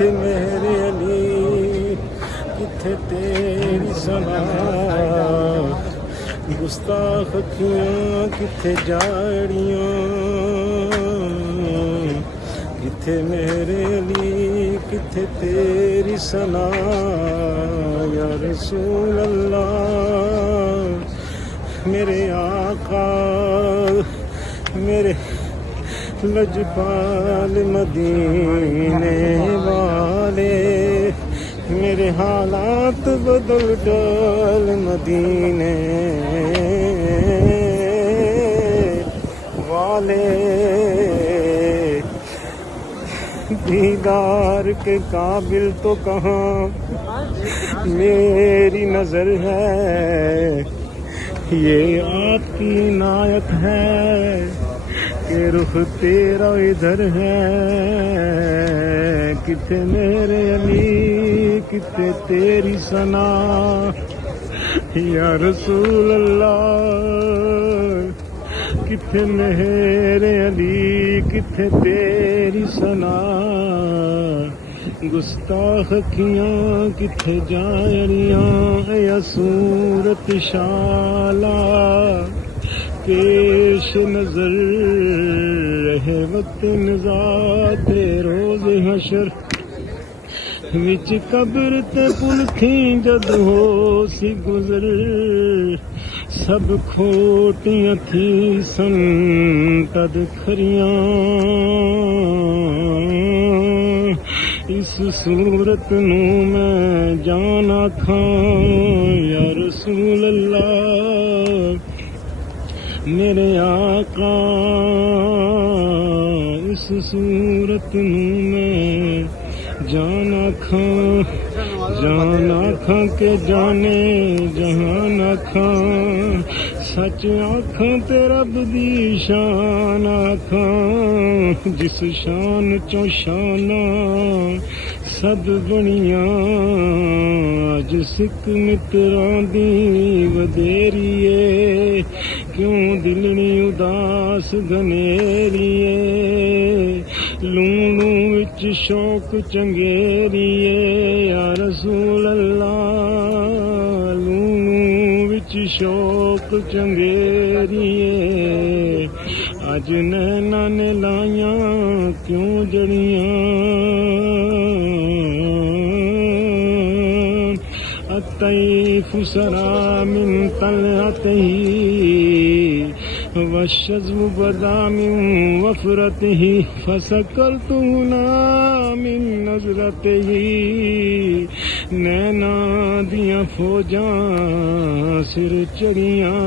کتھے میرے علی کتھے تیری ثنا گستاخ اکھیاں کتھے جاڑیاں کتھے میرے علی کتھے تیری ثنا یا رسول اللہ میرے آقا میرے لجپال مدینے والے میرے حالات بدل ڈال مدینے والے دیدار کے قابل تو کہاں میری نظر ہے یہ آپ کی عنایت ہے کہ رخ تیرا ادھر ہے کتھے میرے علی کتھے تیری ثنا یا رسول اللہ کتھے میرے علی کتھے تیری ثنا گستاخ اکھیاں کتھے جاڑیاں یا صورت شالا پیش نظر رہے وطن ذات روز حشر وچ قبر تے پل تھی جد ہو سی گزر سب کھوٹیاں تھی سن تد کھریاں اس صورت نو میں جان آکھاں یا رسول اللہ میرے آقا اس صورت میں جان آکھاں کہ جانے جہان آکھاں سچ آکھاں تے رب دی شان آکھاں جس شان چوں شاناں سد بنیاں اج سکھ متراں دی ودیریے کیوں دلنی اداس گنیریے لوں لوں وچ شوق چنگیریے یا رسول اللہ لوں لوں وچ شوق چنگیریے اج نینا نے لائیاں کیوں جڑیاں الطیف سرا من طلعته والشذب بدا من وفرته فسکرته من نظرته نینا دیاں فوجاں سر چڑیاں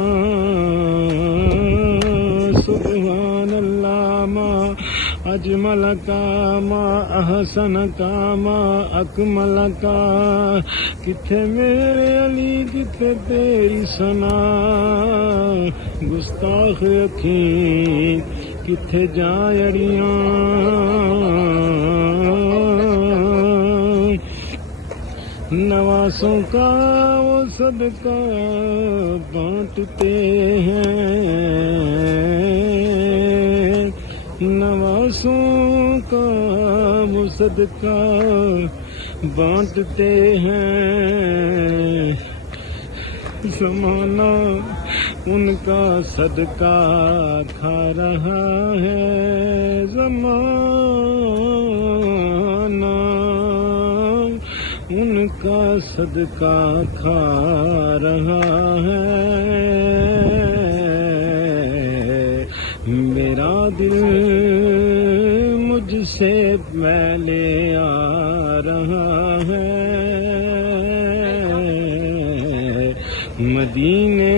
سبحان اللہ ما اجمل کا ما احسن کا ما اکمل کا کتھے میرے علی کتھے تیری ثنا گستاخ اکھیں کتھے جاڑیاں نواسوں کا وہ صدقہ بانٹتے ہیں نواسوں کا وہ صدقہ بانٹتے ہیں زمانہ ان کا صدقہ کھا رہا ہے زمانہ ان کا صدقہ کھا رہا ہے میرا دل مجھ سے پہلے آ رہا ہے مدینے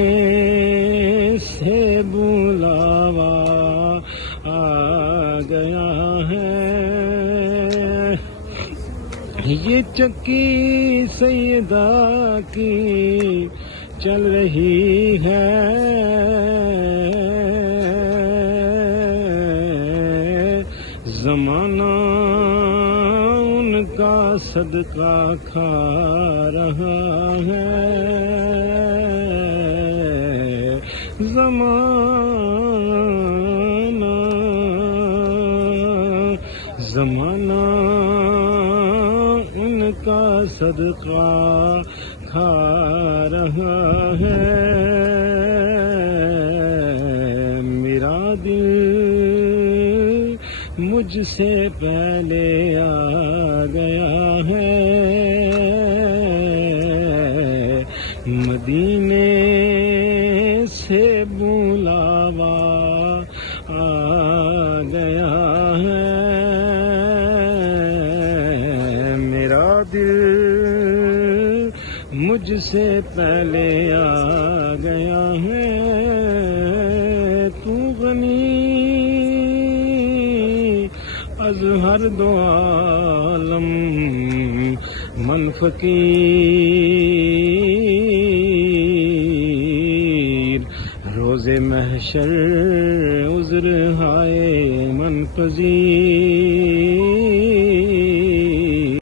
سے بلاوا آ گیا ہے یہ چکی سیدہ کی چل رہی ہے زمانہ ان کا صدقہ کھا رہا ہے زمانہ کا صدقہ کھا رہا ہے میرا دل مجھ سے پہلے آ گیا ہے مدینے سے بلاوا آ گیا ہے میرا دل مجھ سے پہلے آ گیا ہے تو غنی از ہر دو عالم من فقیر روز محشر عذر ہائے من پذیر